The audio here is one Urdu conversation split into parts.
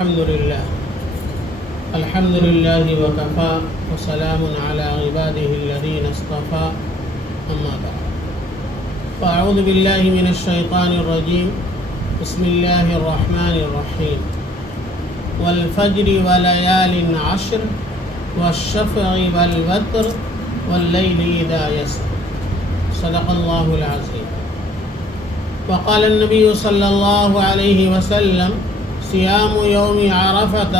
الحمد لله وكفى وسلام على عباده الذين اصطفى أما بعد فأعوذ بالله من الشيطان الرجيم بسم الله الرحمن الرحيم والفجر وليال عشر والشفع والوتر والليل إذا يسر صدق الله العظيم وقال النبي صلى الله عليه وسلم صيام يوم عرفة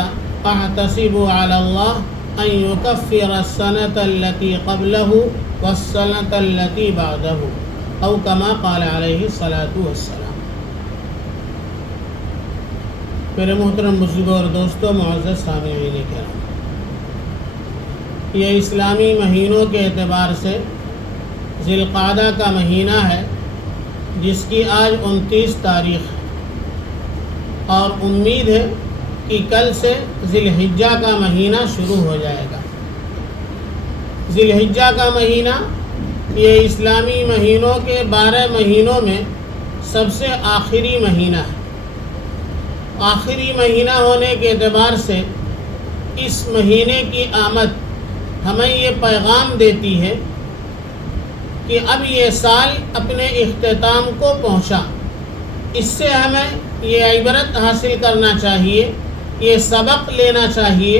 احتسب على الله أن يكفر السنة التي قبله والسنة التي بعده أو كما قال عليه الصلاة والسلام۔ میرے محترم بزرگوں اور دوستوں، معزز سامعین کرام، یہ اسلامی مہینوں کے اعتبار سے ذی القعدہ کا مہینہ ہے، جس کی آج 29 تاریخ ہے، اور امید ہے کہ کل سے ذی الحجہ کا مہینہ شروع ہو جائے گا۔ ذی الحجہ کا مہینہ یہ اسلامی مہینوں کے 12 مہینوں میں سب سے آخری مہینہ ہے۔ آخری مہینہ ہونے کے اعتبار سے اس مہینے کی آمد ہمیں یہ پیغام دیتی ہے کہ اب یہ سال اپنے اختتام کو پہنچا۔ اس سے ہمیں یہ عبرت حاصل کرنا چاہیے، یہ سبق لینا چاہیے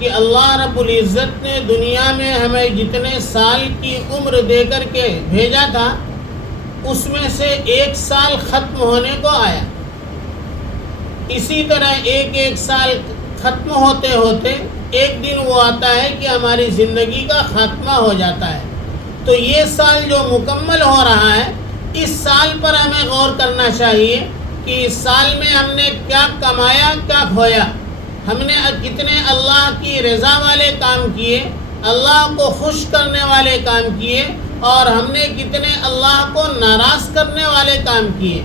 کہ اللہ رب العزت نے دنیا میں ہمیں جتنے سال کی عمر دے کر کے بھیجا تھا، اس میں سے 1 سال ختم ہونے کو آیا۔ اسی طرح ایک سال ختم ہوتے ہوتے ایک دن وہ آتا ہے کہ ہماری زندگی کا خاتمہ ہو جاتا ہے۔ تو یہ سال جو مکمل ہو رہا ہے، اس سال پر ہمیں غور کرنا چاہیے کہ اس سال میں ہم نے کیا کمایا، کیا کھویا، ہم نے کتنے اللہ کی رضا والے کام کیے، اللہ کو خوش کرنے والے کام کیے، اور ہم نے کتنے اللہ کو ناراض کرنے والے کام کیے۔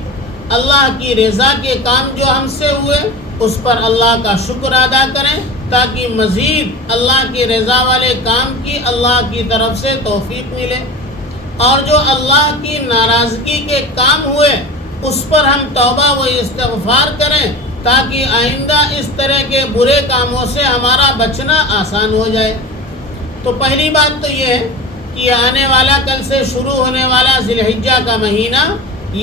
اللہ کی رضا کے کام جو ہم سے ہوئے، اس پر اللہ کا شکر ادا کریں تاکہ مزید اللہ کی رضا والے کام کی اللہ کی طرف سے توفیق ملے، اور جو اللہ کی ناراضگی کے کام ہوئے اس پر ہم توبہ و استغفار کریں تاکہ آئندہ اس طرح کے برے کاموں سے ہمارا بچنا آسان ہو جائے۔ تو پہلی بات تو یہ ہے کہ آنے والا کل سے شروع ہونے والا ذی الحجہ کا مہینہ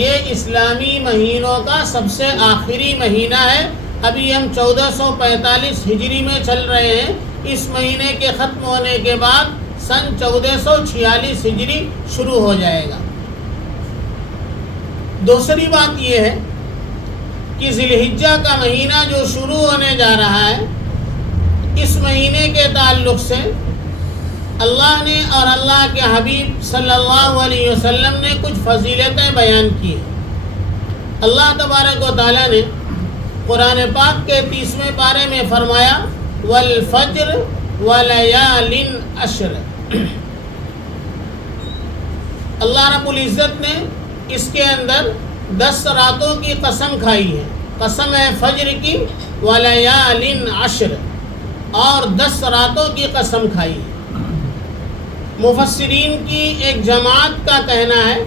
یہ اسلامی مہینوں کا سب سے آخری مہینہ ہے۔ ابھی ہم 1445 ہجری میں چل رہے ہیں۔ اس مہینے کے ختم ہونے کے بعد سن 1446 ہجری شروع ہو جائے گا۔ دوسری بات یہ ہے کہ ذی الحجہ کا مہینہ جو شروع ہونے جا رہا ہے، اس مہینے کے تعلق سے اللہ نے اور اللہ کے حبیب صلی اللہ علیہ وسلم نے کچھ فضیلتیں بیان کی۔ اللہ تبارک و تعالیٰ نے قرآن پاک کے 30ویں پارے میں فرمایا والفجر ولیال عشر۔ اللہ رب العزت نے اس کے اندر 10 راتوں کی قسم کھائی ہے، قسم ہے فجر کی، ولیال عشر، اور 10 راتوں کی قسم کھائی ہے۔ مفسرین کی ایک جماعت کا کہنا ہے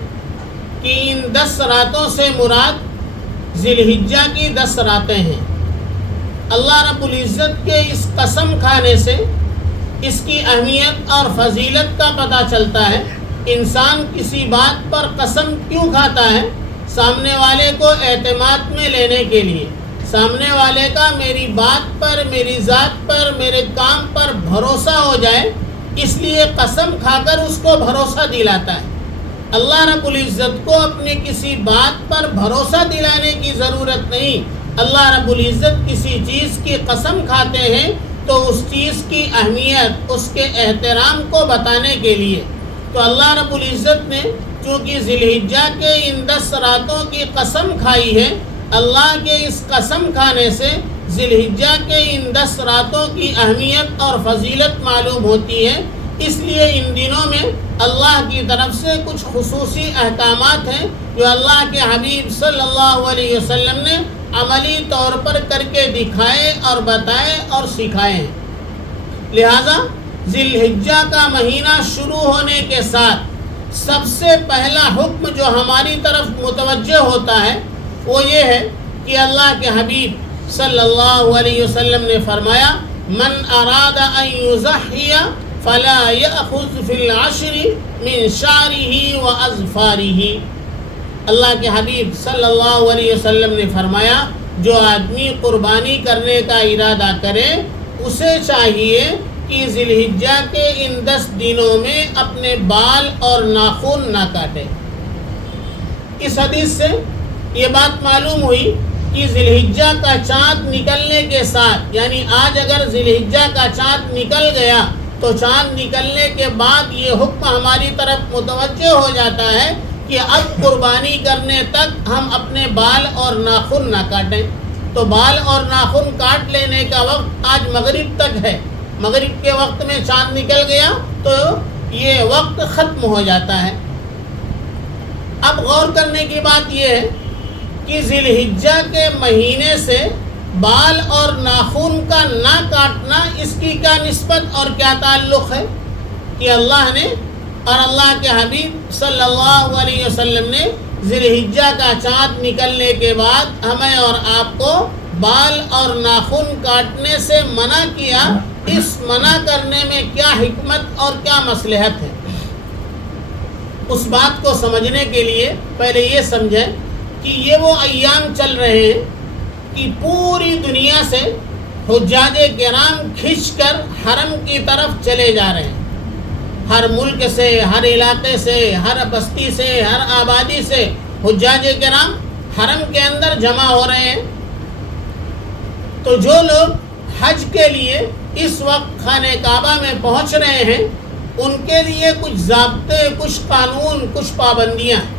کہ ان 10 راتوں سے مراد ذی الحجہ کی 10 راتیں ہیں۔ اللہ رب العزت کے اس قسم کھانے سے اس کی اہمیت اور فضیلت کا پتہ چلتا ہے۔ انسان کسی بات پر قسم کیوں کھاتا ہے؟ سامنے والے کو اعتماد میں لینے کے لیے، سامنے والے کا میری بات پر، میری ذات پر، میرے کام پر بھروسہ ہو جائے، اس لیے قسم کھا کر اس کو بھروسہ دلاتا ہے۔ اللہ رب العزت کو اپنی کسی بات پر بھروسہ دلانے کی ضرورت نہیں۔ اللہ رب العزت کسی چیز کی قسم کھاتے ہیں تو اس چیز کی اہمیت، اس کے احترام کو بتانے کے لیے۔ تو اللہ رب العزت نے چونکہ ذی الحجہ کے ان 10 راتوں کی قسم کھائی ہے، اللہ کے اس قسم کھانے سے ذی الحجہ کے ان 10 راتوں کی اہمیت اور فضیلت معلوم ہوتی ہے۔ اس لیے ان دنوں میں اللہ کی طرف سے کچھ خصوصی احکامات ہیں جو اللہ کے حبیب صلی اللہ علیہ وسلم نے عملی طور پر کر کے دکھائے اور بتائے اور سکھائے ہیں۔ لہٰذا ذی الحجہ کا مہینہ شروع ہونے کے ساتھ سب سے پہلا حکم جو ہماری طرف متوجہ ہوتا ہے وہ یہ ہے کہ اللہ کے حبیب صلی اللہ علیہ وسلم نے فرمایا من اراد ان یضحی فلا یأخذ فی العشر من شعرہ واظفارہ۔ اللہ کے حبیب صلی اللہ علیہ وسلم نے فرمایا جو آدمی قربانی کرنے کا ارادہ کرے اسے چاہیے کہ ذی الحجہ کے ان 10 دنوں میں اپنے بال اور ناخن نہ کاٹے۔ اس حدیث سے یہ بات معلوم ہوئی کہ ذی الحجہ کا چاند نکلنے کے ساتھ، یعنی آج اگر ذی الحجہ کا چاند نکل گیا تو چاند نکلنے کے بعد یہ حکم ہماری طرف متوجہ ہو جاتا ہے کہ اب قربانی کرنے تک ہم اپنے بال اور ناخن نہ کاٹیں۔ تو بال اور ناخن کاٹ لینے کا وقت آج مغرب تک ہے، مغرب کے وقت میں چاند نکل گیا تو یہ وقت ختم ہو جاتا ہے۔ اب غور کرنے کی بات یہ ہے کہ ذی الحجہ کے مہینے سے بال اور ناخن کا نہ کاٹنا، اس کی کیا نسبت اور کیا تعلق ہے کہ اللہ نے اور اللہ کے حبیب صلی اللہ علیہ وسلم نے ذی الحجہ کا چاند نکلنے کے بعد ہمیں اور آپ کو بال اور ناخن کاٹنے سے منع کیا۔ اس منع کرنے میں کیا حکمت اور کیا مصلحت ہے؟ اس بات کو سمجھنے کے لیے پہلے یہ سمجھیں کہ یہ وہ ایام چل رہے ہیں کہ پوری دنیا سے حجاج کرام کھنچ کر حرم کی طرف چلے جا رہے ہیں۔ ہر ملک سے، ہر علاقے سے، ہر بستی سے، ہر آبادی سے حجاج کرام حرم کے اندر جمع ہو رہے ہیں۔ تو جو لوگ حج کے لیے اس وقت خانہ کعبہ میں پہنچ رہے ہیں ان کے لیے کچھ ضابطے، کچھ قانون، کچھ پابندیاں ہیں۔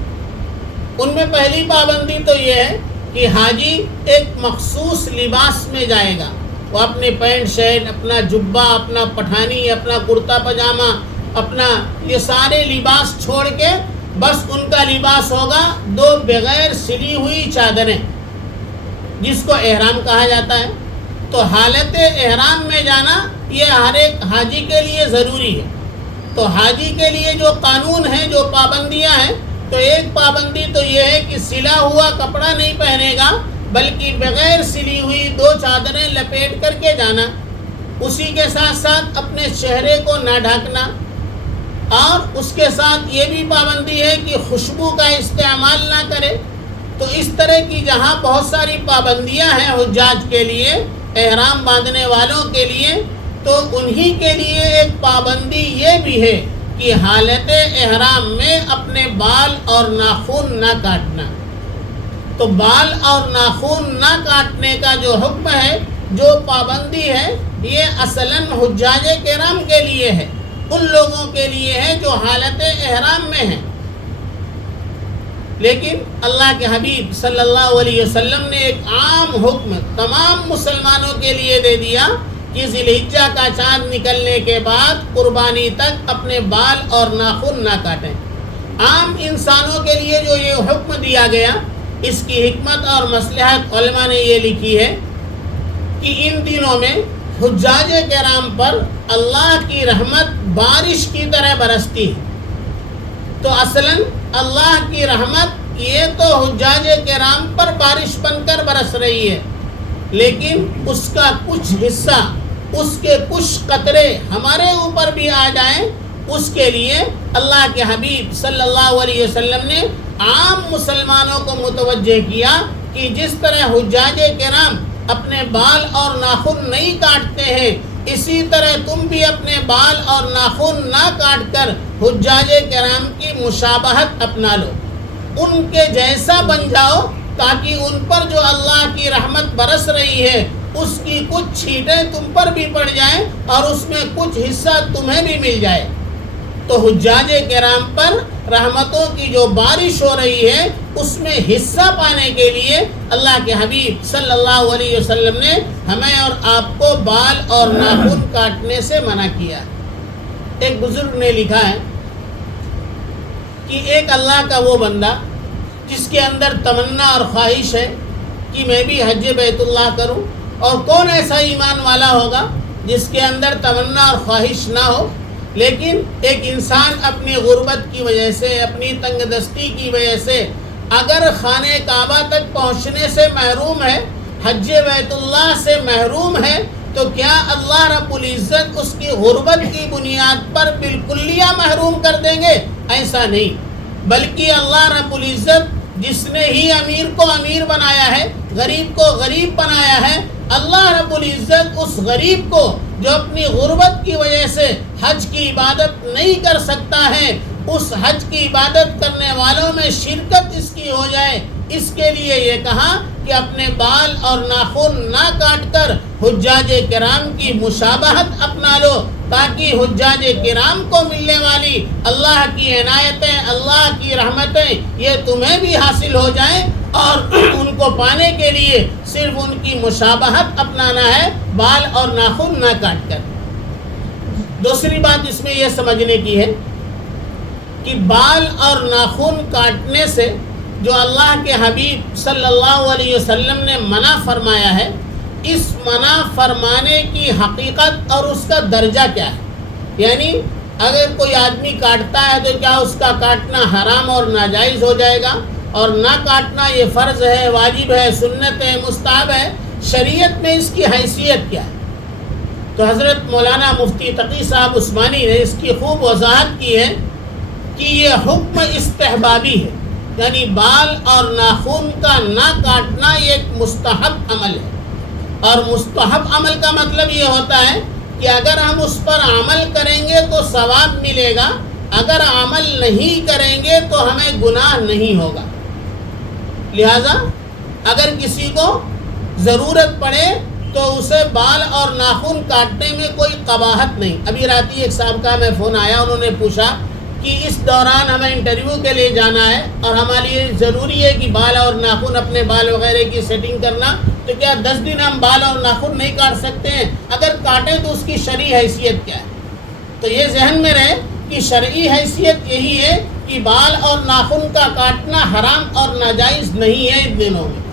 ان میں پہلی پابندی تو یہ ہے کہ حاجی ایک مخصوص لباس میں جائے گا۔ وہ اپنے پینٹ شرٹ، اپنا جبہ، اپنا پٹھانی، اپنا کرتا پاجامہ، اپنا یہ سارے لباس چھوڑ کے بس ان کا لباس ہوگا 2 بغیر سلی ہوئی چادریں، جس کو احرام کہا جاتا ہے۔ تو حالت احرام میں جانا یہ ہر ایک حاجی کے لیے ضروری ہے۔ تو حاجی کے لیے جو قانون ہیں، جو پابندیاں ہیں، تو ایک پابندی تو یہ ہے کہ سلا ہوا کپڑا نہیں پہنے گا بلکہ بغیر سلی ہوئی 2 چادریں لپیٹ کر کے جانا۔ اسی کے ساتھ ساتھ اپنے چہرے کو نہ ڈھانکنا، اور اس کے ساتھ یہ بھی پابندی ہے کہ خوشبو کا استعمال نہ کرے۔ تو اس طرح کی جہاں بہت ساری پابندیاں ہیں حجاج کے لیے، احرام باندھنے والوں کے لیے، تو انہی کے لیے ایک پابندی یہ بھی ہے کہ حالت احرام میں اپنے بال اور ناخن نہ کاٹنا۔ تو بال اور ناخن نہ کاٹنے کا جو حکم ہے، جو پابندی ہے، یہ اصلاً حجاج کرام کے لیے ہے، ان لوگوں کے لیے ہے جو حالت احرام میں ہیں۔ لیکن اللہ کے حبیب صلی اللہ علیہ وسلم نے ایک عام حکم تمام مسلمانوں کے لیے دے دیا کہ ذی الحجہ کا چاند نکلنے کے بعد قربانی تک اپنے بال اور ناخن نہ کاٹیں۔ عام انسانوں کے لیے جو یہ حکم دیا گیا، اس کی حکمت اور مصلحت علماء نے یہ لکھی ہے کہ ان دنوں میں حجاج کرام پر اللہ کی رحمت بارش کی طرح برستی ہے۔ تو اصلاً اللہ کی رحمت یہ تو حجاج کرام پر بارش بن کر برس رہی ہے، لیکن اس کا کچھ حصہ، اس کے کچھ قطرے ہمارے اوپر بھی آ جائیں، اس کے لیے اللہ کے حبیب صلی اللہ علیہ وسلم نے عام مسلمانوں کو متوجہ کیا کہ جس طرح حجاج کرام اپنے بال اور ناخن نہیں کاٹتے ہیں، اسی طرح تم بھی اپنے بال اور ناخن نہ کاٹ کر حجاج کرام کی مشابہت اپنا لو، ان کے جیسا بن جاؤ، تاکہ ان پر جو اللہ کی رحمت برس رہی ہے اس کی کچھ چھینٹیں تم پر بھی پڑ جائیں اور اس میں کچھ حصہ تمہیں بھی مل جائے۔ تو حجاج کرام پر رحمتوں کی جو بارش ہو رہی ہے اس میں حصہ پانے کے لیے اللہ کے حبیب صلی اللہ علیہ وسلم نے ہمیں اور آپ کو بال اور ناخن کاٹنے سے منع کیا۔ ایک بزرگ نے لکھا ہے کہ ایک اللہ کا وہ بندہ جس کے اندر تمنا اور خواہش ہے کہ میں بھی حج بیت اللہ کروں، اور کون ایسا ایمان والا ہوگا جس کے اندر تمنا اور خواہش نہ ہو، لیکن ایک انسان اپنی غربت کی وجہ سے، اپنی تنگ دستی کی وجہ سے اگر خانہ کعبہ تک پہنچنے سے محروم ہے حج بیت اللہ سے محروم ہے تو کیا اللہ رب العزت اس کی غربت کی بنیاد پر بالکلیہ محروم کر دیں گے؟ ایسا نہیں، بلکہ اللہ رب العزت جس نے ہی امیر کو امیر بنایا ہے، غریب کو غریب بنایا ہے، اللہ رب العزت اس غریب کو جو اپنی غربت کی وجہ سے حج کی عبادت نہیں کر سکتا ہے، اس حج کی عبادت کرنے والوں میں شرکت اس کی ہو جائے، اس کے لیے یہ کہا کہ اپنے بال اور ناخن نہ کاٹ کر حجاج کرام کی مشابہت اپنا لو، تاکہ حجاج کرام کو ملنے والی اللہ کی عنایتیں، اللہ کی رحمتیں یہ تمہیں بھی حاصل ہو جائیں، اور ان کو پانے کے لیے صرف ان کی مشابہت اپنانا ہے، بال اور ناخن نہ کاٹ کر۔ دوسری بات اس میں یہ سمجھنے کی ہے کہ بال اور ناخن کاٹنے سے جو اللہ کے حبیب صلی اللہ علیہ وسلم نے منع فرمایا ہے، اس منع فرمانے کی حقیقت اور اس کا درجہ کیا ہے؟ یعنی اگر کوئی آدمی کاٹتا ہے تو کیا اس کا کاٹنا حرام اور ناجائز ہو جائے گا؟ اور نہ کاٹنا یہ فرض ہے، واجب ہے، سنت ہے، مستحب ہے؟ شریعت میں اس کی حیثیت کیا ہے؟ تو حضرت مولانا مفتی تقی صاحب عثمانی نے اس کی خوب وضاحت کی ہے کہ یہ حکم استحبابی ہے، یعنی بال اور ناخن کا نہ کاٹنا یہ ایک مستحب عمل ہے، اور مستحب عمل کا مطلب یہ ہوتا ہے کہ اگر ہم اس پر عمل کریں گے تو ثواب ملے گا، اگر عمل نہیں کریں گے تو ہمیں گناہ نہیں ہوگا۔ لہذا اگر کسی کو ضرورت پڑے تو اسے بال اور ناخن کاٹنے میں کوئی قباحت نہیں۔ ابھی رات ہی ایک صاحب کا میں فون آیا، انہوں نے پوچھا کہ اس دوران ہمیں انٹرویو کے لیے جانا ہے اور ہمارے لیے ضروری ہے کہ بال اور ناخن، اپنے بال وغیرہ کی سیٹنگ کرنا، تو کیا 10 دن ہم بال اور ناخن نہیں کاٹ سکتے ہیں؟ اگر کاٹیں تو اس کی شرعی حیثیت کیا ہے؟ تو یہ ذہن میں رہے کہ شرعی حیثیت یہی ہے کہ بال اور ناخن کا کاٹنا حرام اور ناجائز نہیں ہے ان دنوں میں۔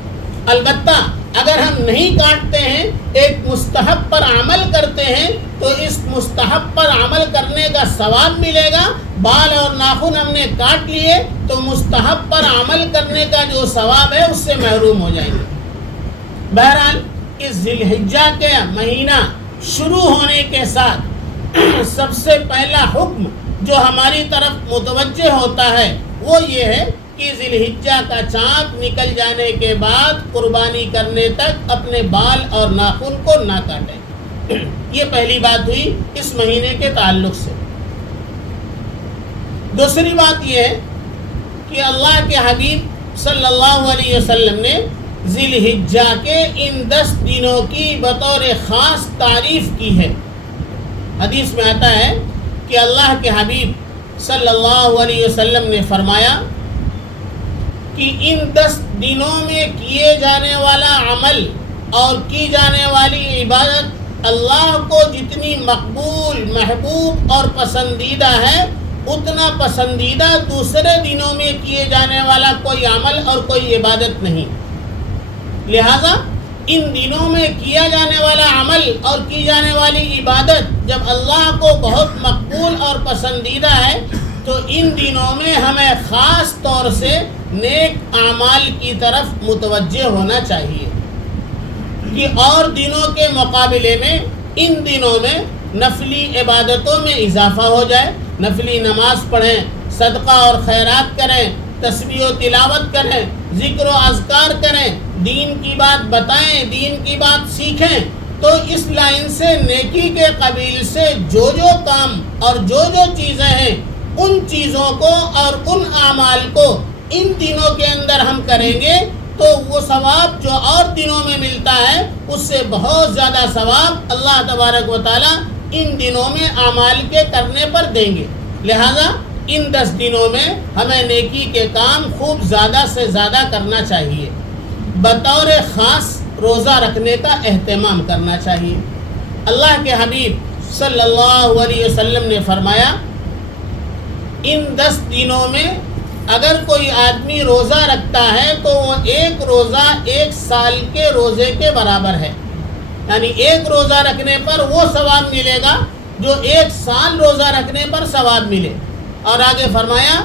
البتہ اگر ہم نہیں کاٹتے ہیں، ایک مستحب پر عمل کرتے ہیں، تو اس مستحب پر عمل کرنے کا ثواب ملے گا۔ بال اور ناخن ہم نے کاٹ لیے تو مستحب پر عمل کرنے کا جو ثواب ہے اس سے محروم ہو جائیں گے۔ بہرحال اس ذی الحجہ کے مہینہ شروع ہونے کے ساتھ سب سے پہلا حکم جو ہماری طرف متوجہ ہوتا ہے وہ یہ ہے کہ ذی الحجہ کا چاند نکل جانے کے بعد قربانی کرنے تک اپنے بال اور ناخن کو نہ کاٹیں۔ یہ پہلی بات ہوئی اس مہینے کے تعلق سے۔ دوسری بات یہ ہے کہ اللہ کے حبیب صلی اللہ علیہ وسلم نے ذی الحجہ کے ان 10 دنوں کی بطور خاص تعریف کی ہے۔ حدیث میں آتا ہے کہ اللہ کے حبیب صلی اللہ علیہ وسلم نے فرمایا کہ ان 10 دنوں میں کیے جانے والا عمل اور کی جانے والی عبادت اللہ کو جتنی مقبول، محبوب اور پسندیدہ ہے، اتنا پسندیدہ دوسرے دنوں میں کیے جانے والا کوئی عمل اور کوئی عبادت نہیں۔ لہذا ان دنوں میں کیا جانے والا عمل اور کی جانے والی عبادت جب اللہ کو بہت مقبول اور پسندیدہ ہے تو ان دنوں میں ہمیں خاص طور سے نیک اعمال کی طرف متوجہ ہونا چاہیے کہ اور دنوں کے مقابلے میں ان دنوں میں نفلی عبادتوں میں اضافہ ہو جائے، نفلی نماز پڑھیں، صدقہ اور خیرات کریں، تسبیح و تلاوت کریں، ذکر و اذکار کریں، دین کی بات بتائیں، دین کی بات سیکھیں۔ تو اس لائن سے نیکی کے قبیل سے جو کام اور جو چیزیں ہیں ان چیزوں کو اور ان اعمال کو ان دنوں کے اندر ہم کریں گے تو وہ ثواب جو اور دنوں میں ملتا ہے اس سے بہت زیادہ ثواب اللہ تبارک و تعالیٰ ان دنوں میں اعمال کے کرنے پر دیں گے۔ لہذا ان 10 دنوں میں ہمیں نیکی کے کام خوب زیادہ سے زیادہ کرنا چاہیے۔ بطور خاص روزہ رکھنے کا اہتمام کرنا چاہیے۔ اللہ کے حبیب صلی اللہ علیہ وسلم نے فرمایا ان 10 دنوں میں اگر کوئی آدمی روزہ رکھتا ہے تو وہ ایک روزہ 1 سال کے روزے کے برابر ہے، یعنی ایک روزہ رکھنے پر وہ ثواب ملے گا جو 1 سال روزہ رکھنے پر ثواب ملے۔ اور آگے فرمایا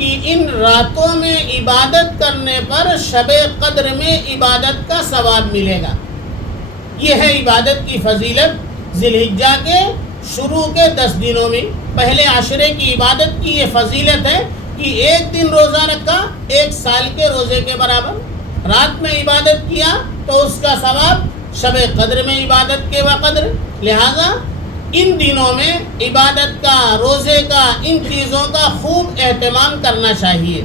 کہ ان راتوں میں عبادت کرنے پر شب قدر میں عبادت کا ثواب ملے گا۔ یہ ہے عبادت کی فضیلت ذی الحجہ کے شروع کے 10 دنوں میں۔ پہلے عشرے کی عبادت کی یہ فضیلت ہے کہ ایک دن روزہ رکھا 1 سال کے روزے کے برابر، رات میں عبادت کیا تو اس کا ثواب شب قدر میں عبادت کے بقدر۔ لہذا ان دنوں میں عبادت کا، روزے کا، ان چیزوں کا خوب اہتمام کرنا چاہیے۔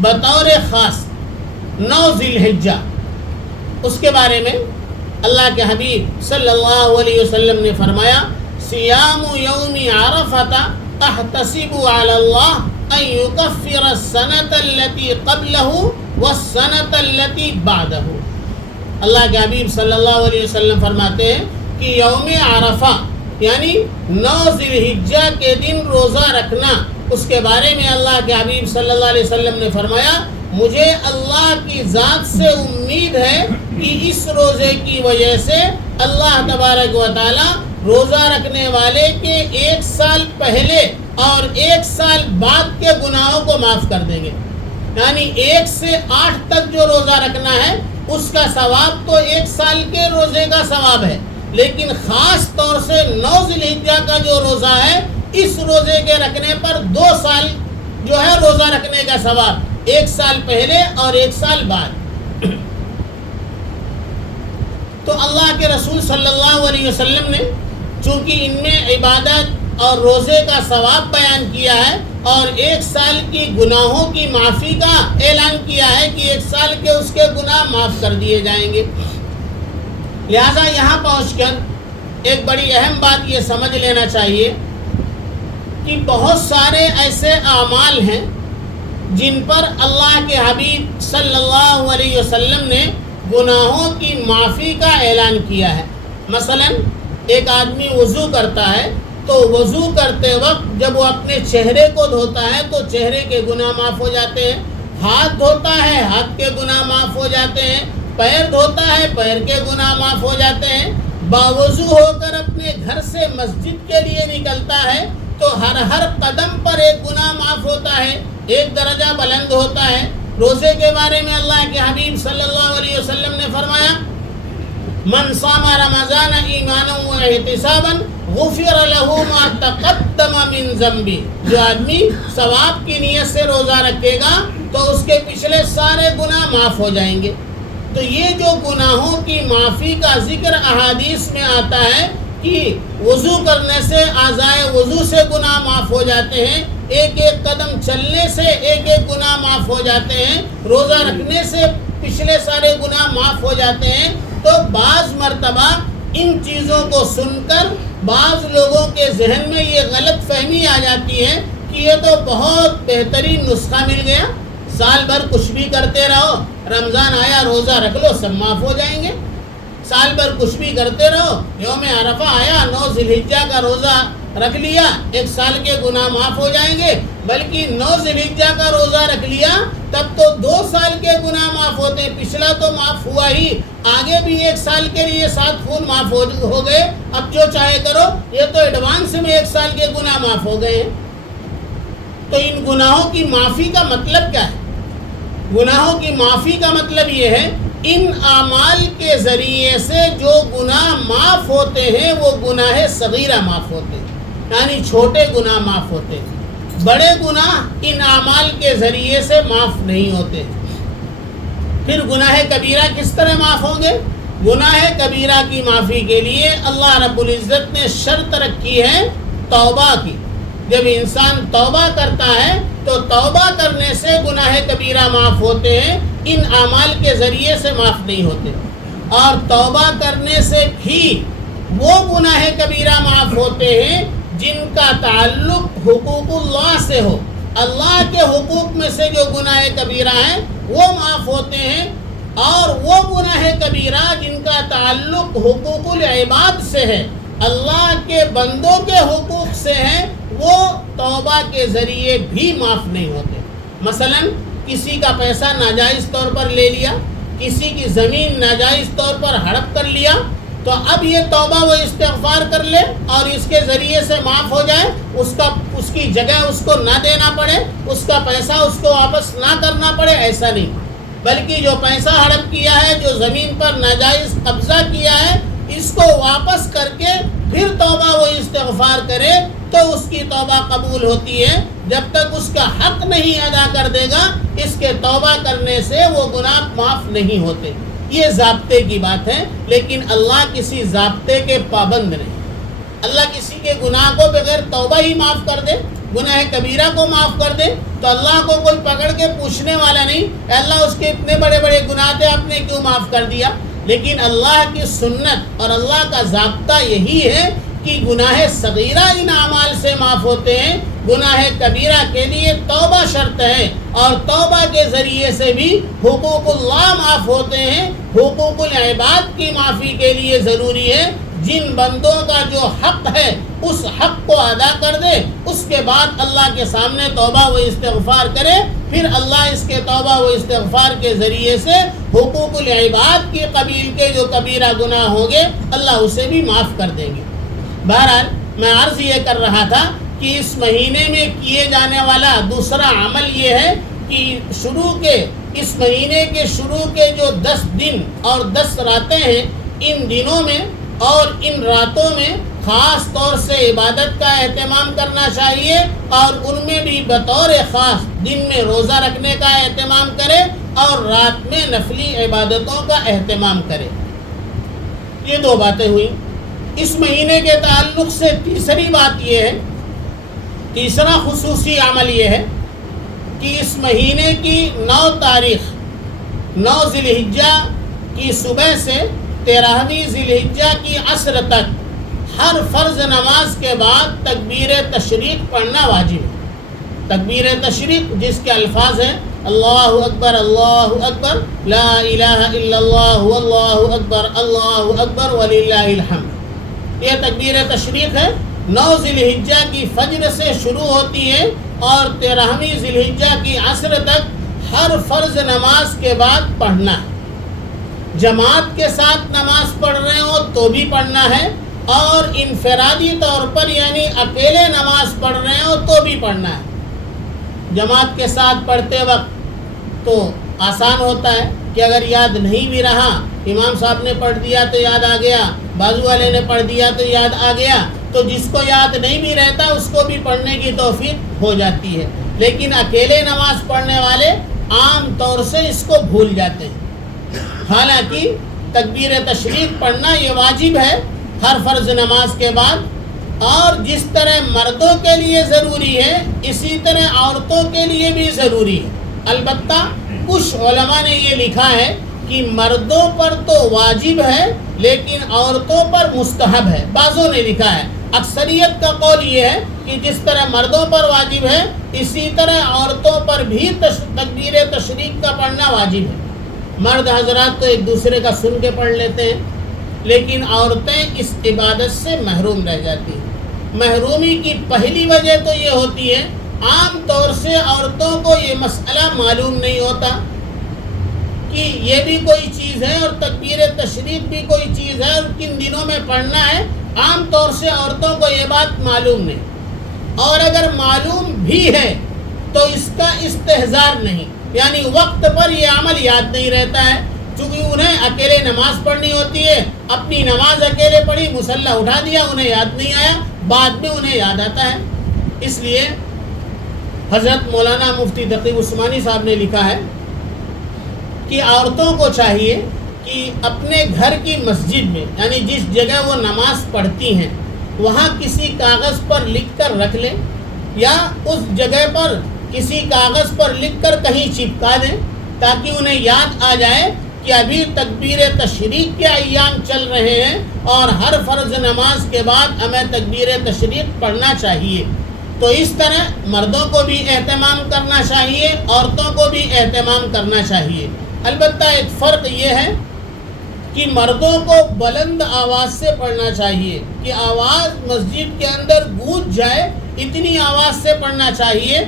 بطور خاص 9 ذی الحجہ، اس کے بارے میں اللہ کے حبیب صلی اللہ علیہ وسلم نے فرمایا سیام یوم عرفۃ احتسب علی اللہ ان یکفر السنۃ التي قبلہ والسنۃ التي بعدہ۔ اللہ کے حبیب صلی اللہ علیہ وسلم فرماتے ہیں کہ یوم عرفہ یعنی 9 ذی الحجہ کے دن روزہ رکھنا، اس کے بارے میں اللہ کے حبیب صلی اللہ علیہ وسلم نے فرمایا مجھے اللہ کی ذات سے امید ہے کہ اس روزے کی وجہ سے اللہ تبارک و تعالی روزہ رکھنے والے کے 1 سال پہلے اور 1 سال بعد کے گناہوں کو معاف کر دیں گے۔ یعنی 1 سے 8 تک جو روزہ رکھنا ہے اس کا ثواب تو 1 سال کے روزے کا ثواب ہے، لیکن خاص طور سے 9 ذی الحجہ کا جو روزہ ہے اس روزے کے رکھنے پر 2 سال جو ہے روزہ رکھنے کا ثواب، 1 سال پہلے اور 1 سال بعد۔ تو اللہ کے رسول صلی اللہ علیہ وسلم نے چونکہ ان میں عبادت اور روزے کا ثواب بیان کیا ہے اور 1 سال کی گناہوں کی معافی کا اعلان کیا ہے کہ 1 سال کے اس کے گناہ معاف کر دیے جائیں گے، لہذا یہاں پہنچ کر ایک بڑی اہم بات یہ سمجھ لینا چاہیے کہ بہت سارے ایسے اعمال ہیں جن پر اللہ کے حبیب صلی اللہ علیہ وسلم نے گناہوں کی معافی کا اعلان کیا ہے۔ مثلا ایک آدمی وضو کرتا ہے تو وضو کرتے وقت جب وہ اپنے چہرے کو دھوتا ہے تو چہرے کے گناہ معاف ہو جاتے ہیں، ہاتھ دھوتا ہے ہاتھ کے گناہ معاف ہو جاتے ہیں، پیر دھوتا ہے پیر کے گناہ معاف ہو جاتے ہیں، باوضو ہو کر اپنے گھر سے مسجد کے لیے نکلتا ہے تو ہر قدم پر ایک گناہ معاف ہوتا ہے، ایک درجہ بلند ہوتا ہے۔ روزے کے بارے میں اللہ کے حبیب صلی اللہ علیہ وسلم نے فرمایا من صام رمضان ایمانا و احتسابا غفر له ما تقدم من ذنبه، جو آدمی ثواب کی نیت سے روزہ رکھے گا تو اس کے پچھلے سارے گناہ معاف ہو جائیں گے۔ تو یہ جو گناہوں کی معافی کا ذکر احادیث میں آتا ہے کہ وضو کرنے سے اعضائے وضو سے گناہ معاف ہو جاتے ہیں، ایک ایک قدم چلنے سے ایک ایک گناہ معاف ہو جاتے ہیں، روزہ رکھنے سے پچھلے سارے گناہ معاف ہو جاتے ہیں، تو بعض مرتبہ ان چیزوں کو سن کر بعض لوگوں کے ذہن میں یہ غلط فہمی آ جاتی ہے کہ یہ تو بہت بہترین نسخہ مل گیا، سال بھر کچھ بھی کرتے رہو، رمضان آیا روزہ رکھ لو سب معاف ہو جائیں گے، سال بھر کچھ بھی کرتے رہو، یوم عرفہ آیا 9 ذی الحجہ کا روزہ رکھ لیا 1 سال کے گناہ معاف ہو جائیں گے، بلکہ 9 ذی الحجہ کا روزہ رکھ لیا تب تو 2 سال کے گناہ معاف ہوتے ہیں، پچھلا تو معاف ہوا ہی، آگے بھی 1 سال کے لیے 7 خون معاف ہو گئے، اب جو چاہے کرو، یہ تو ایڈوانس میں 1 سال کے گناہ معاف ہو گئے ہیں۔ تو ان گناہوں کی معافی کا مطلب کیا ہے؟ گناہوں کی معافی کا مطلب یہ ہے ان اعمال کے ذریعے سے جو گناہ معاف ہوتے ہیں وہ گناہ صغیرہ معاف ہوتے ہیں، یعنی چھوٹے گناہ معاف ہوتے ہیں، بڑے گناہ ان اعمال کے ذریعے سے معاف نہیں ہوتے۔ پھر گناہ کبیرہ کس طرح معاف ہوں گے؟ گناہ کبیرہ کی معافی کے لیے اللہ رب العزت نے شرط رکھی ہے توبہ کی۔ جب انسان توبہ کرتا ہے تو توبہ کرنے سے گناہ کبیرہ معاف ہوتے ہیں، ان اعمال کے ذریعے سے معاف نہیں ہوتے، اور توبہ کرنے سے بھی وہ گناہ کبیرہ معاف ہوتے ہیں جن کا تعلق حقوق اللہ سے ہو، اللہ کے حقوق میں سے جو گناہ کبیرہ ہیں وہ معاف ہوتے ہیں، اور وہ گناہ کبیرہ جن کا تعلق حقوق العباد سے ہے، اللہ کے بندوں کے حقوق سے ہیں، وہ توبہ کے ذریعے بھی معاف نہیں ہوتے۔ مثلا کسی کا پیسہ ناجائز طور پر لے لیا، کسی کی زمین ناجائز طور پر ہڑپ کر لیا، تو اب یہ توبہ و استغفار کر لے اور اس کے ذریعے سے معاف ہو جائے، اس کی جگہ اس کو نہ دینا پڑے، اس کا پیسہ اس کو واپس نہ کرنا پڑے، ایسا نہیں، بلکہ جو پیسہ ہڑپ کیا ہے، جو زمین پر ناجائز قبضہ کیا ہے، اس کو واپس کر کے پھر توبہ و استغفار کرے تو اس کی توبہ قبول ہوتی ہے۔ جب تک اس کا حق نہیں ادا کر دے گا، اس کے توبہ کرنے سے وہ گناہ معاف نہیں ہوتے۔ یہ ضابطے کی بات ہے، لیکن اللہ کسی ضابطے کے پابند نہیں۔ اللہ کسی کے گناہ کو بغیر توبہ ہی معاف کر دے، گناہ کبیرہ کو معاف کر دے، تو اللہ کو کوئی پکڑ کے پوچھنے والا نہیں، اے اللہ اس کے اتنے بڑے بڑے گناہ تھے، آپ نے کیوں معاف کر دیا؟ لیکن اللہ کی سنت اور اللہ کا ضابطہ یہی ہے کہ گناہ صغیرہ ان اعمال سے معاف ہوتے ہیں، گناہ کبیرہ کے لیے توبہ شرط ہے، اور توبہ کے ذریعے سے بھی حقوق اللہ معاف ہوتے ہیں۔ حقوق العباد کی معافی کے لیے ضروری ہے جن بندوں کا جو حق ہے اس حق کو ادا کر دے، اس کے بعد اللہ کے سامنے توبہ و استغفار کرے، پھر اللہ اس کے توبہ و استغفار کے ذریعے سے حقوق العباد کی قبیل کے جو کبیرہ گناہ ہوں گے اللہ اسے بھی معاف کر دیں گے۔ بہرحال میں عرض یہ کر رہا تھا کہ اس مہینے میں کیے جانے والا دوسرا عمل یہ ہے کہ اس مہینے کے شروع کے جو 10 دن اور 10 راتیں ہیں، ان دنوں میں اور ان راتوں میں خاص طور سے عبادت کا اہتمام کرنا چاہیے، اور ان میں بھی بطور خاص دن میں روزہ رکھنے کا اہتمام کرے اور رات میں نفلی عبادتوں کا اہتمام کرے۔ یہ 2 باتیں ہوئیں۔ اس مہینے کے تعلق سے تیسری بات یہ ہے، تیسرا خصوصی عمل یہ ہے کہ اس مہینے کی 9 تاریخ 9 ذی الحجہ کی صبح سے 13ویں ذی الحجہ کی عصر تک ہر فرض نماز کے بعد تکبیر تشریق پڑھنا واجب ہے۔ تکبیر تشریق جس کے الفاظ ہیں اللہ اکبر لا الہ الا اللہ واللہ اکبر وللہ الحمد، یہ تکبیر تشریق ہے۔ 9 ذی الحجہ کی فجر سے شروع ہوتی ہے اور 13ویں ذی الحجہ کی عصر تک ہر فرض نماز کے بعد پڑھنا ہے۔ جماعت کے ساتھ نماز پڑھ رہے ہو تو بھی پڑھنا ہے، اور انفرادی طور پر یعنی اکیلے نماز پڑھ رہے ہو تو بھی پڑھنا ہے۔ جماعت کے ساتھ پڑھتے وقت تو آسان ہوتا ہے کہ اگر یاد نہیں بھی رہا، امام صاحب نے پڑھ دیا تو یاد آ گیا، بازو والے نے پڑھ دیا تو یاد آ گیا، تو جس کو یاد نہیں بھی رہتا اس کو بھی پڑھنے کی توفیق ہو جاتی ہے۔ لیکن اکیلے نماز پڑھنے والے عام طور سے اس کو بھول جاتے ہیں۔ حالانکہ تکبیر تشریق پڑھنا یہ واجب ہے ہر فرض نماز کے بعد، اور جس طرح مردوں کے لیے ضروری ہے اسی طرح عورتوں کے لیے بھی ضروری ہے۔ البتہ کچھ علماء نے یہ لکھا ہے کہ مردوں پر تو واجب ہے لیکن عورتوں پر مستحب ہے۔ بعضوں نے لکھا ہے، اکثریت کا قول یہ ہے کہ جس طرح مردوں پر واجب ہے اسی طرح عورتوں پر بھی تکبیر تشریق کا پڑھنا واجب ہے۔ مرد حضرات تو ایک دوسرے کا سن کے پڑھ لیتے ہیں، لیکن عورتیں اس عبادت سے محروم رہ جاتی ہیں۔ محرومی کی پہلی وجہ تو یہ ہوتی ہے عام طور سے عورتوں کو یہ مسئلہ معلوم نہیں ہوتا کہ یہ بھی کوئی چیز ہے اور تکبیر تشریق بھی کوئی چیز ہے اور کن دنوں میں پڑھنا ہے۔ عام طور سے عورتوں کو یہ بات معلوم نہیں، اور اگر معلوم بھی ہے تو اس کا استحضار نہیں، یعنی وقت پر یہ عمل یاد نہیں رہتا ہے، چونکہ انہیں اکیلے نماز پڑھنی ہوتی ہے، اپنی نماز اکیلے پڑھی، مصلی اٹھا دیا، انہیں یاد نہیں آیا، بعد میں انہیں یاد آتا ہے۔ اس لیے حضرت مولانا مفتی تقی عثمانی صاحب نے لکھا ہے کہ عورتوں کو چاہیے کہ اپنے گھر کی مسجد میں، یعنی جس جگہ وہ نماز پڑھتی ہیں، وہاں کسی کاغذ پر لکھ کر رکھ لیں، یا اس جگہ پر کسی کاغذ پر لکھ کر کہیں چپکا دیں، تاکہ انہیں یاد آ جائے کہ ابھی تکبیر تشریق کے ایام چل رہے ہیں اور ہر فرض نماز کے بعد ہمیں تکبیر تشریق پڑھنا چاہیے۔ تو اس طرح مردوں کو بھی اہتمام کرنا چاہیے، عورتوں کو بھی اہتمام کرنا چاہیے۔ البتہ ایک فرق یہ ہے کہ مردوں کو بلند آواز سے پڑھنا چاہیے کہ آواز مسجد کے اندر گونج جائے، اتنی آواز سے پڑھنا چاہیے،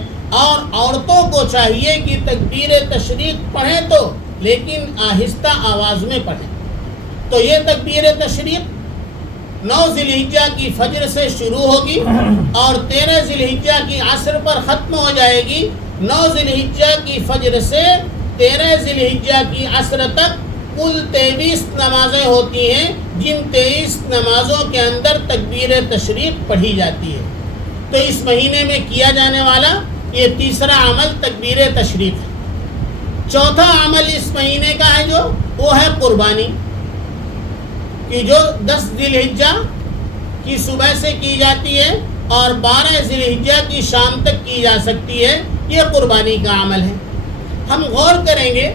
اور عورتوں کو چاہیے کہ تکبیر تشریق پڑھیں تو لیکن آہستہ آواز میں پڑھیں۔ تو یہ تکبیر تشریق 9 ذی الحجہ کی فجر سے شروع ہوگی اور 13 ذی الحجہ کی عصر پر ختم ہو جائے گی۔ 9 ذی الحجہ کی فجر سے 13 ذی الحجہ کی عصر تک کل 23 نمازیں ہوتی ہیں، جن 23 نمازوں کے اندر تکبیر تشریق پڑھی جاتی ہے۔ تو اس مہینے میں کیا جانے والا یہ تیسرا عمل تکبیر تشریق ہے۔ چوتھا عمل اس مہینے کا ہے جو وہ ہے قربانی، کہ جو 10 ذی الحجہ کی صبح سے کی جاتی ہے اور 12 ذی الحجہ کی شام تک کی جا سکتی ہے، یہ قربانی کا عمل ہے۔ ہم غور کریں گے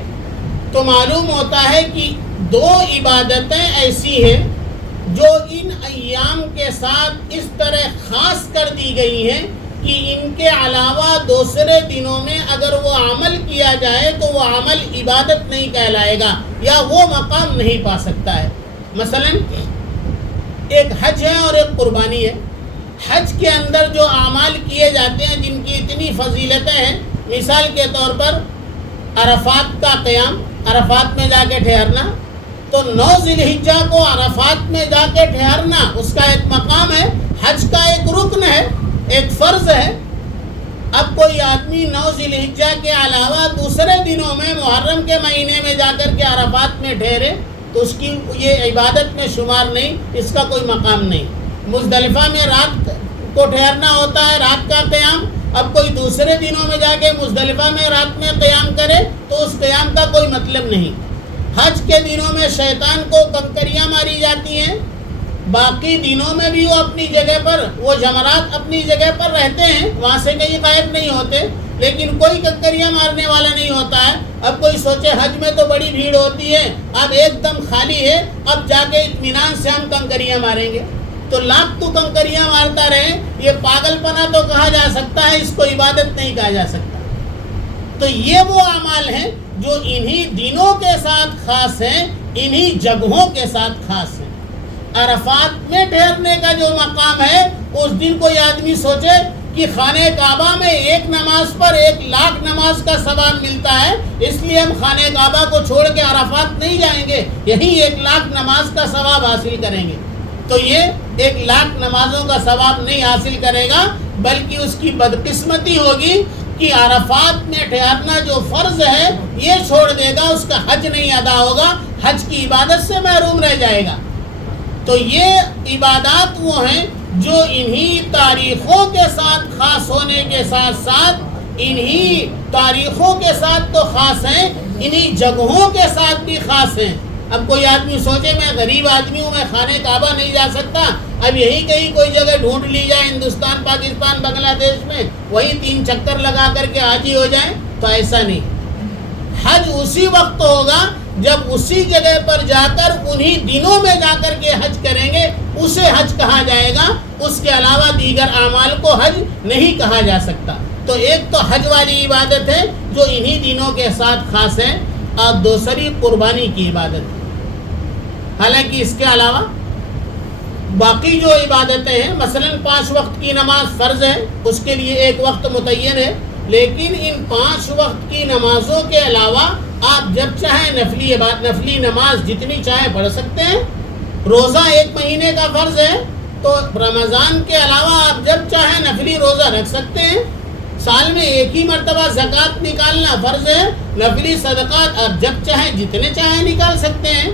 تو معلوم ہوتا ہے کہ 2 عبادتیں ایسی ہیں جو ان ایام کے ساتھ اس طرح خاص کر دی گئی ہیں کہ ان کے علاوہ دوسرے دنوں میں اگر وہ عمل کیا جائے تو وہ عمل عبادت نہیں کہلائے گا یا وہ مقام نہیں پا سکتا ہے۔ مثلا ایک حج ہے اور ایک قربانی ہے۔ حج کے اندر جو اعمال کیے جاتے ہیں جن کی اتنی فضیلتیں ہیں، مثال کے طور پر عرفات کا قیام، عرفات میں جا کے ٹھہرنا، تو 9 ذی الحجہ کو عرفات میں جا کے ٹھہرنا اس کا ایک مقام ہے، حج کا ایک رکن ہے، ایک فرض ہے۔ اب کوئی آدمی 9 ذی الحجہ کے علاوہ دوسرے دنوں میں محرم کے مہینے میں جا کر کے عرفات میں ٹھہرے تو اس کی یہ عبادت میں شمار نہیں، اس کا کوئی مقام نہیں۔ مزدلفہ میں رات کو ٹھہرنا ہوتا ہے، رات کا قیام۔ اب کوئی دوسرے دنوں میں جا کے مزدلفہ میں رات میں قیام کرے تو اس قیام کا کوئی مطلب نہیں۔ حج کے دنوں میں شیطان کو کنکریاں ماری جاتی ہیں، باقی دنوں میں بھی وہ اپنی جگہ پر، وہ جمرات اپنی جگہ پر رہتے ہیں، وہاں سے کہیں غائب نہیں ہوتے، لیکن کوئی کنکریاں مارنے والا نہیں ہوتا ہے۔ اب کوئی سوچے حج میں تو بڑی بھیڑ ہوتی ہے، اب ایک دم خالی ہے، اب جا کے اطمینان سے ہم کنکریاں ماریں گے، تو لاکھ تو کنکریاں مارتا رہے، یہ پاگل پنا تو کہا جا سکتا ہے، اس کو عبادت نہیں کہا جا سکتا۔ تو یہ وہ اعمال ہیں جو انہی دنوں کے ساتھ خاص ہیں، انہی جگہوں کے ساتھ خاص ہیں۔ عرفات میں ٹھہرنے کا جو مقام ہے، اس دن کوئی آدمی سوچے کہ خانہ کعبہ میں ایک نماز پر 1,00,000 نماز کا ثواب ملتا ہے، اس لیے ہم خانہ کعبہ کو چھوڑ کے عرفات نہیں جائیں گے، یہی 1,00,000 نماز کا ثواب حاصل کریں گے۔ تو یہ 1,00,000 نمازوں کا ثواب نہیں حاصل کرے گا، بلکہ اس کی بدقسمتی ہوگی کہ عرفات میں ٹھہرنا جو فرض ہے یہ چھوڑ دے گا، اس کا حج نہیں ادا ہوگا، حج کی عبادت سے محروم رہ جائے گا۔ تو یہ عبادات وہ ہیں جو انہی تاریخوں کے ساتھ خاص ہونے کے ساتھ ساتھ، انہی تاریخوں کے ساتھ تو خاص ہیں، انہی جگہوں کے ساتھ بھی خاص ہیں۔ اب کوئی آدمی سوچے میں غریب آدمی ہوں، میں خانہ کعبہ نہیں جا سکتا، اب یہی کہیں کوئی جگہ ڈھونڈ لی جائے ہندوستان، پاکستان، بنگلہ دیش میں، وہی 3 چکر لگا کر کے حاجی ہو جائیں، تو ایسا نہیں۔ حج اسی وقت ہوگا جب اسی جگہ پر جا کر انہی دنوں میں جا کر کے حج کریں گے، اسے حج کہا جائے گا، اس کے علاوہ دیگر اعمال کو حج نہیں کہا جا سکتا۔ تو ایک تو حج والی عبادت ہے جو انہی دنوں کے ساتھ خاص ہے، اور دوسری قربانی کی عبادت ہے۔ حالانکہ اس کے علاوہ باقی جو عبادتیں ہیں، مثلا 5 وقت کی نماز فرض ہے، اس کے لیے ایک وقت متعین ہے، لیکن ان 5 وقت کی نمازوں کے علاوہ آپ جب چاہیں نفلی نماز جتنی چاہیں پڑھ سکتے ہیں۔ روزہ 1 مہینے کا فرض ہے، تو رمضان کے علاوہ آپ جب چاہیں نفلی روزہ رکھ سکتے ہیں۔ سال میں ایک ہی مرتبہ زکوٰۃ نکالنا فرض ہے، نفلی صدقات آپ جب چاہیں جتنے چاہیں نکال سکتے ہیں۔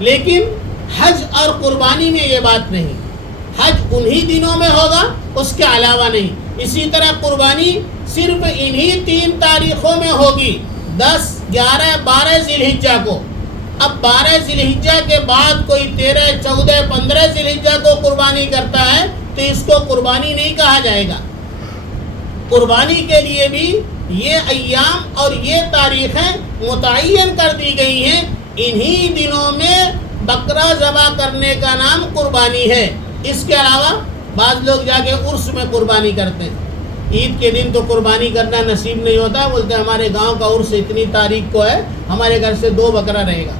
لیکن حج اور قربانی میں یہ بات نہیں، حج انہی دنوں میں ہوگا، اس کے علاوہ نہیں۔ اسی طرح قربانی صرف انہی 3 تاریخوں میں ہوگی، 10، 11، 12 ذی الحجہ کو۔ اب 12 ذی الحجہ کے بعد کوئی 13، 14، 15 ذی الحجہ کو قربانی کرتا ہے تو اس کو قربانی نہیں کہا جائے گا۔ قربانی کے لیے بھی یہ ایام اور یہ تاریخیں متعین کر دی گئی ہیں، انہی دنوں میں بکرا ذبح کرنے کا نام قربانی ہے۔ اس کے علاوہ بعض لوگ جا کے عرس میں قربانی کرتے ہیں، عید کے دن تو قربانی کرنا نصیب نہیں ہوتا، بولتے ہیں ہمارے گاؤں کا عرس اتنی تاریخ کو ہے، ہمارے گھر سے 2 بکرا رہے گا۔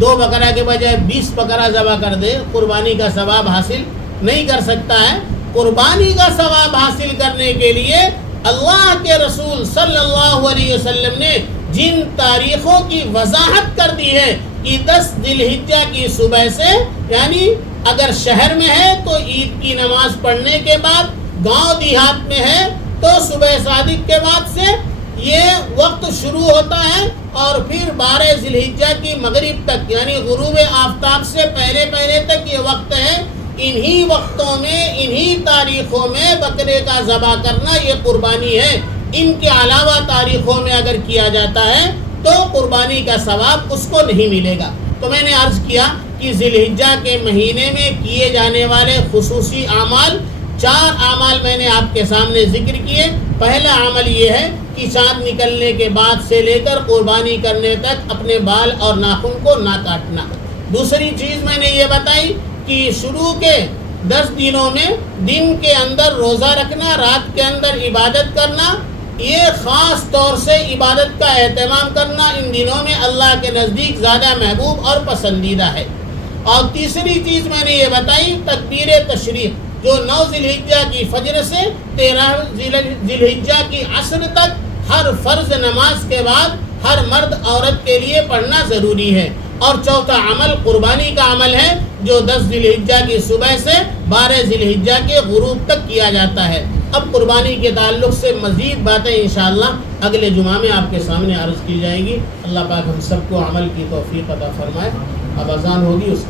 2 بکرا کے بجائے 20 بکرا ذبح کر دے، قربانی کا ثواب حاصل نہیں کر سکتا ہے۔ قربانی کا ثواب حاصل کرنے کے لیے اللہ کے رسول صلی اللہ علیہ وسلم نے جن تاریخوں کی وضاحت کر دی ہے کہ 10 ذی الحجہ کی صبح سے، یعنی اگر شہر میں ہے تو عید کی نماز پڑھنے کے بعد، گاؤں دیہات میں ہے تو صبح صادق کے بعد سے یہ وقت شروع ہوتا ہے، اور پھر 12 ذی الحجہ کی مغرب تک، یعنی غروب آفتاب سے پہلے پہلے تک یہ وقت ہے۔ انہی وقتوں میں، انہی تاریخوں میں بکرے کا ذبح کرنا یہ قربانی ہے۔ ان کے علاوہ تاریخوں میں اگر کیا جاتا ہے تو قربانی کا ثواب اس کو نہیں ملے گا۔ تو میں نے عرض کیا کہ ذی الحجہ کے مہینے میں کیے جانے والے خصوصی اعمال، 4 اعمال میں نے آپ کے سامنے ذکر کیے۔ پہلا عمل یہ ہے کہ چاند نکلنے کے بعد سے لے کر قربانی کرنے تک اپنے بال اور ناخن کو نہ کاٹنا۔ دوسری چیز میں نے یہ بتائی کہ شروع کے 10 دنوں میں دن کے اندر روزہ رکھنا، رات کے اندر عبادت کرنا، یہ خاص طور سے عبادت کا اہتمام کرنا ان دنوں میں اللہ کے نزدیک زیادہ محبوب اور پسندیدہ ہے۔ اور تیسری چیز میں نے یہ بتائی تکبیر تشریق، جو 9 ذی الحجہ کی فجر سے 13 ذی الحجہ کی عصر تک ہر فرض نماز کے بعد ہر مرد عورت کے لیے پڑھنا ضروری ہے۔ اور چوتھا عمل قربانی کا عمل ہے، جو 10 ذی الحجہ کی صبح سے 12 ذی الحجہ کے غروب تک کیا جاتا ہے۔ اب قربانی کے تعلق سے مزید باتیں انشاءاللہ اگلے جمعہ میں آپ کے سامنے عرض کی جائیں گی۔ اللہ پاک ہم سب کو عمل کی توفیق عطا فرمائے۔ اب اذان ہوگی، اس کے